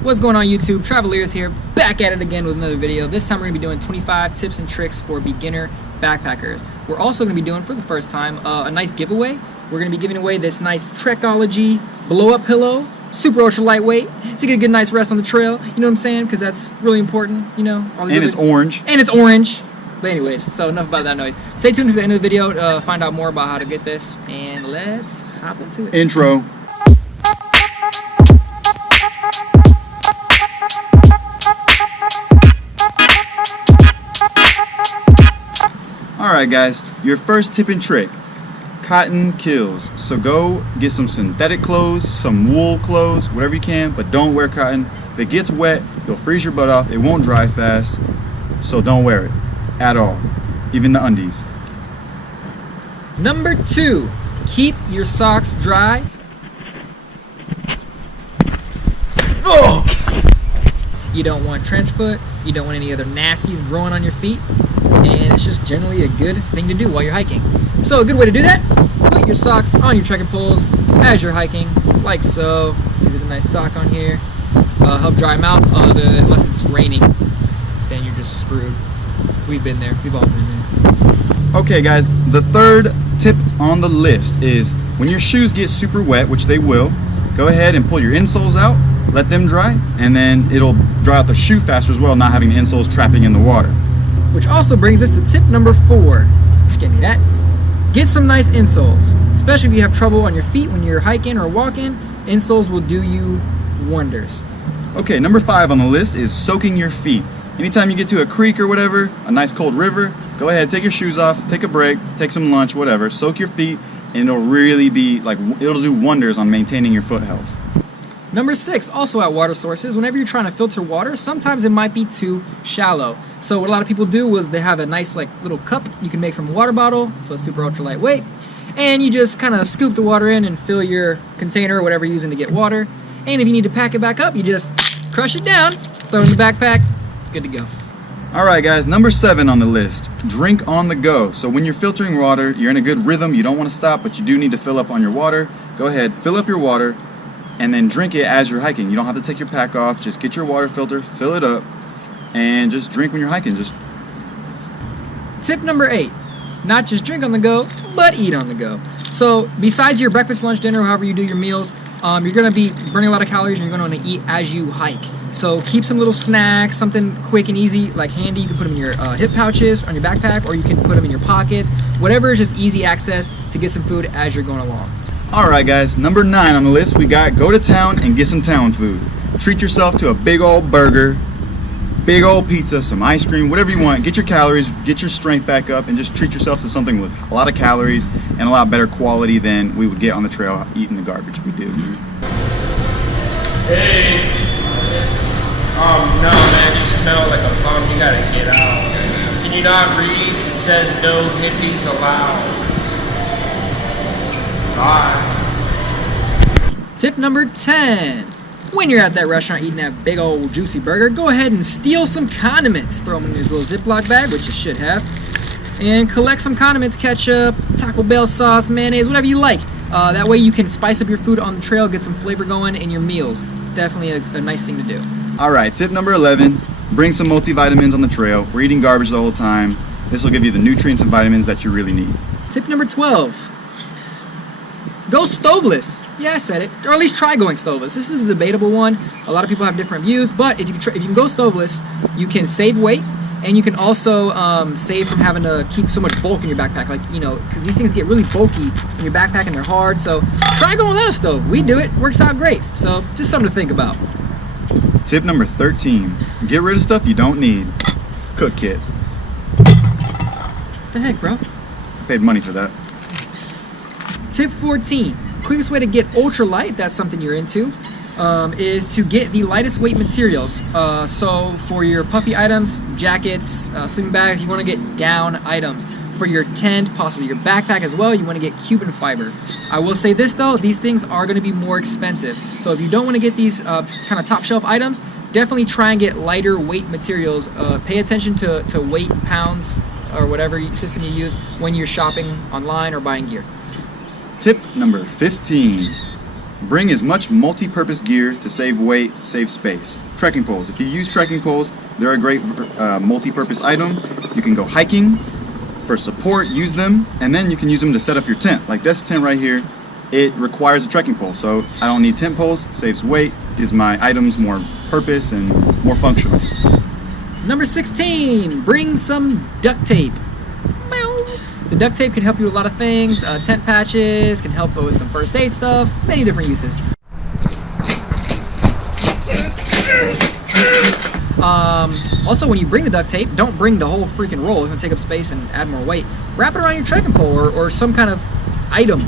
What's going on YouTube? Traveliers here, back at it again with another video. This time we're going to be doing 25 tips and tricks for beginner backpackers. We're also going to be doing, for the first time, a nice giveaway. We're going to be giving away this nice Trekology Blowup pillow, super ultra lightweight, to get a good night's rest on the trail. You know what I'm saying? Because that's really important, you know. And it's orange. And it's orange. But anyways, so enough about that noise. Stay tuned to the end of the video to find out more about how to get this, and let's hop into it. Intro. Alright guys, your first tip and trick. Cotton kills. So go get some synthetic clothes, some wool clothes, whatever you can, but don't wear cotton. If it gets wet, you'll freeze your butt off. It won't dry fast, so don't wear it at all, even the undies. Number 2, keep your socks dry. Oh! You don't want trench foot, you don't want any other nasties growing on your feet, and it's just generally a good thing to do while you're hiking. So a good way to do that, put your socks on your trekking poles as you're hiking, like so. See, there's a nice sock on here. Help dry them out, unless it's raining, then you're just screwed. We've been there, we've all been there. Okay guys, the third tip on the list is when your shoes get super wet, which they will, go ahead and pull your insoles out, let them dry, and then it'll dry out the shoe faster as well, not having the insoles trapping in the water. Which also brings us to tip number 4. Give me that. Get some nice insoles. Especially if you have trouble on your feet when you're hiking or walking, insoles will do you wonders. Okay, number 5 on the list is soaking your feet. Anytime you get to a creek or whatever, a nice cold river, go ahead, take your shoes off, take a break, take some lunch, whatever, soak your feet, and it'll really be like, it'll do wonders on maintaining your foot health. Number 6, also at water sources, whenever you're trying to filter water, sometimes it might be too shallow. So what a lot of people do is they have a nice like little cup you can make from a water bottle, so it's super ultra lightweight, and you just kind of scoop the water in and fill your container or whatever you're using to get water. And if you need to pack it back up, you just crush it down, throw it in the backpack, good to go. Alright guys, number 7 on the list, drink on the go. So when you're filtering water, you're in a good rhythm, you don't want to stop, but you do need to fill up on your water. Go ahead, fill up your water, and then drink it as you're hiking. You don't have to take your pack off, just get your water filter, fill it up, and just drink when you're hiking. Tip number 8, not just drink on the go, but eat on the go. So besides your breakfast, lunch, dinner, however you do your meals, you're going to be burning a lot of calories and you're going to want to eat as you hike. So keep some little snacks, something quick and easy, like handy. You can put them in your hip pouches, on your backpack, or you can put them in your pockets. Whatever is just easy access to get some food as you're going along. Alright guys, number 9 on the list, we got go to town and get some town food. Treat yourself to a big old burger, big old pizza, some ice cream, whatever you want. Get your calories, get your strength back up, and just treat yourself to something with a lot of calories and a lot better quality than we would get on the trail eating the garbage we do. Hey. No man, you smell like a bum, you gotta get out. Can you not read? It says no hippies allowed. Bye. Tip number 10. When you're at that restaurant eating that big old juicy burger, go ahead and steal some condiments. Throw them in this little Ziploc bag, which you should have. And collect some condiments, ketchup, Taco Bell sauce, mayonnaise, whatever you like. That way you can spice up your food on the trail, get some flavor going in your meals. Definitely a nice thing to do. Alright, tip number 11, bring some multivitamins on the trail. We're eating garbage the whole time. This will give you the nutrients and vitamins that you really need. Tip number 12. Go stoveless. Yeah, I said it. Or at least try going stoveless. This is a debatable one. A lot of people have different views, but if you can go stoveless, you can save weight, and you can also save from having to keep so much bulk in your backpack. Like, you know, because these things get really bulky in your backpack and they're hard. So try going without a stove. We do it. Works out great. So just something to think about. Tip number 13, get rid of stuff you don't need. Cook kit. What the heck, bro? Paid money for that. Tip 14, quickest way to get ultralight, if that's something you're into, is to get the lightest weight materials. So for your puffy items, jackets, sleeping bags, you want to get down items. For your tent, possibly your backpack as well, you want to get Cuban fiber. I will say this though, these things are going to be more expensive. So if you don't want to get these kind of top shelf items, definitely try and get lighter weight materials. Pay attention to weight pounds or whatever system you use when you're shopping online or buying gear. Tip number 15, Bring as much multi-purpose gear to save weight, save space. Trekking poles. If you use trekking poles, they're a great multi-purpose item. You can go hiking. For support, use them, and then you can use them to set up your tent. Like this tent right here, it requires a trekking pole, so I don't need tent poles, saves weight, gives my items more purpose and more functional. Number 16, bring some duct tape. Meow. The duct tape can help you with a lot of things. Tent patches, can help with some first aid stuff, many different uses. Also, when you bring the duct tape, don't bring the whole freaking roll. It's gonna take up space and add more weight. Wrap it around your trekking pole or some kind of item.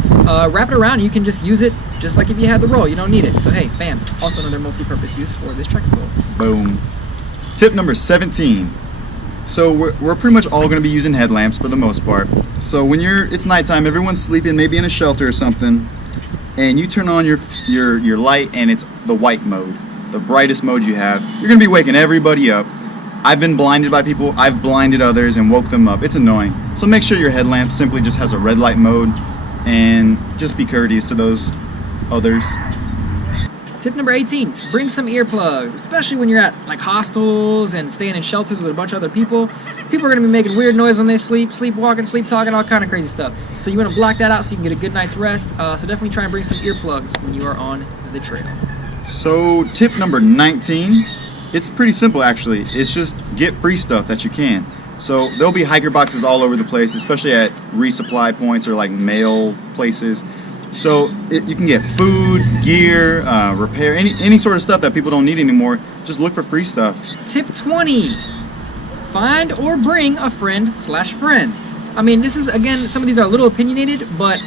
Wrap it around and you can just use it just like if you had the roll. You don't need it. So hey, bam. Also another multi-purpose use for this trekking pole. Boom. Tip number 17. So we're pretty much all gonna be using headlamps for the most part. So when it's nighttime, everyone's sleeping, maybe in a shelter or something, and you turn on your light and it's the white mode, the brightest mode you have, you're gonna be waking everybody up. I've been blinded by people, I've blinded others and woke them up. It's annoying. So make sure your headlamp simply just has a red light mode and just be courteous to those others. Tip number 18, bring some earplugs, especially when you're at like hostels and staying in shelters with a bunch of other people. People are gonna be making weird noise when they sleepwalking, sleep talking, all kind of crazy stuff. So you wanna block that out so you can get a good night's rest. So definitely try and bring some earplugs when you are on the trail. So tip number 19, it's pretty simple actually. It's just get free stuff that you can. So there'll be hiker boxes all over the place, especially at resupply points or like mail places. So you can get food, gear, repair, any sort of stuff that people don't need anymore. Just look for free stuff. Tip 20, find or bring a friend/friends. I mean, this is, again, some of these are a little opinionated, but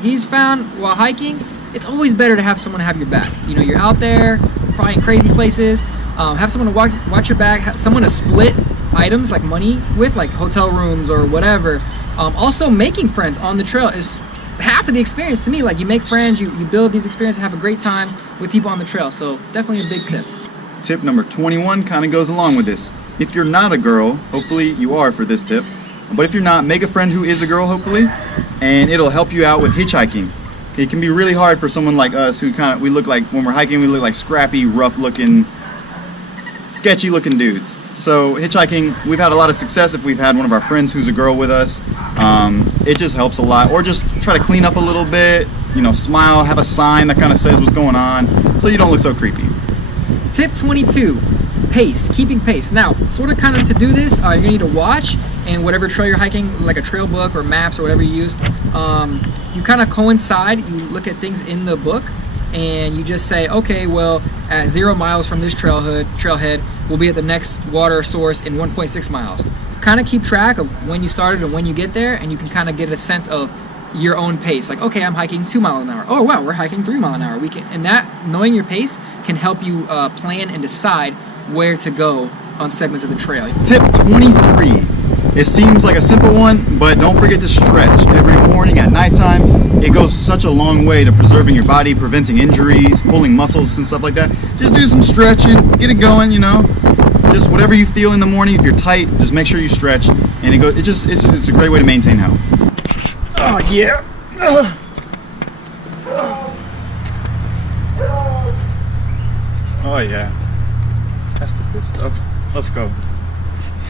he's found while hiking, it's always better to have someone to have your back. You know, you're out there, probably in crazy places, have someone to watch your back, have someone to split items like money with, like hotel rooms or whatever. Also, making friends on the trail is half of the experience to me. Like, you make friends, you build these experiences, have a great time with people on the trail. So definitely a big tip. Tip number 21 kind of goes along with this. If you're not a girl, hopefully you are for this tip, but if you're not, make a friend who is a girl, hopefully, and it'll help you out with hitchhiking. It can be really hard for someone like us who we look like, when we're hiking, we look like scrappy, rough looking, sketchy looking dudes. So hitchhiking, we've had a lot of success if we've had one of our friends who's a girl with us. It just helps a lot. Or just try to clean up a little bit, you know, smile, have a sign that kind of says what's going on, so you don't look so creepy. Tip 22, pace, keeping pace. Now, sort of kind of to do this, you're gonna need to watch, and whatever trail you're hiking, like a trail book or maps or whatever you use, you kind of coincide, you look at things in the book, and you just say, okay, well, at 0 miles from this trailhead, we'll be at the next water source in 1.6 miles. Kind of keep track of when you started and when you get there, and you can kind of get a sense of your own pace. Like, okay, I'm hiking 2 miles an hour. Oh wow, we're hiking 3 miles an hour. And that, knowing your pace, can help you plan and decide where to go on segments of the trail. Tip 23. It seems like a simple one, but don't forget to stretch every morning at nighttime. It goes such a long way to preserving your body, preventing injuries, pulling muscles and stuff like that. Just do some stretching, get it going, you know. Just whatever you feel in the morning. If you're tight, just make sure you stretch, and it's a great way to maintain health. Oh yeah. Oh yeah. That's the good stuff. Let's go.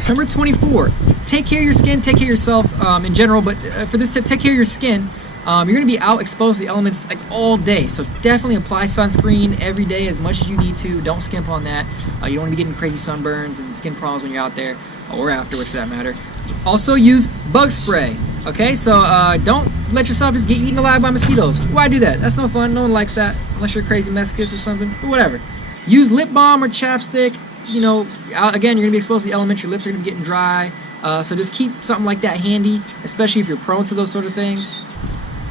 Number 24, take care of your skin, take care of yourself in general, but for this tip, take care of your skin. You're going to be out exposed to the elements like all day, so definitely apply sunscreen every day as much as you need to. Don't skimp on that. You don't want to be getting crazy sunburns and skin problems when you're out there, or afterwards for that matter. Also use bug spray, okay? So don't let yourself just get eaten alive by mosquitoes. Why do that? That's no fun. No one likes that, unless you're a crazy masochist or something, or whatever. Use lip balm or chapstick. You know, again, you're going to be exposed to the elements. Your lips are going to be getting dry. So just keep something like that handy, especially if you're prone to those sort of things.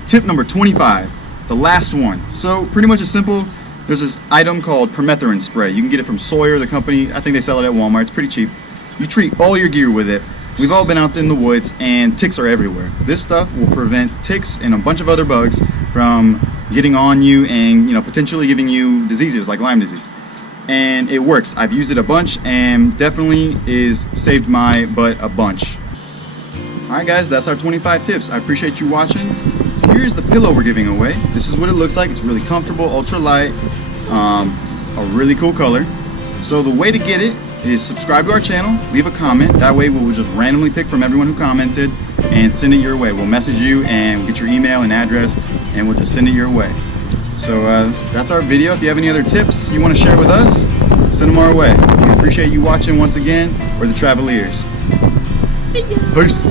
Tip number 25, the last one. So pretty much it's simple. There's this item called permethrin spray. You can get it from Sawyer, the company. I think they sell it at Walmart. It's pretty cheap. You treat all your gear with it. We've all been out in the woods and ticks are everywhere. This stuff will prevent ticks and a bunch of other bugs from getting on you and, you know, potentially giving you diseases like Lyme disease. And it works. I've used it a bunch and definitely is saved my butt a bunch. Alright guys, that's our 25 tips. I appreciate you watching. here's the pillow we're giving away. This is what it looks like. It's really comfortable, ultralight, a really cool color. So the way to get it is subscribe to our channel, leave a comment. That way we'll just randomly pick from everyone who commented and send it your way. We'll message you and we'll get your email and address and we'll just send it your way. So that's our video. If you have any other tips you want to share with us, send them our way. We appreciate you watching once again. We're the Traveliers. See ya. Peace.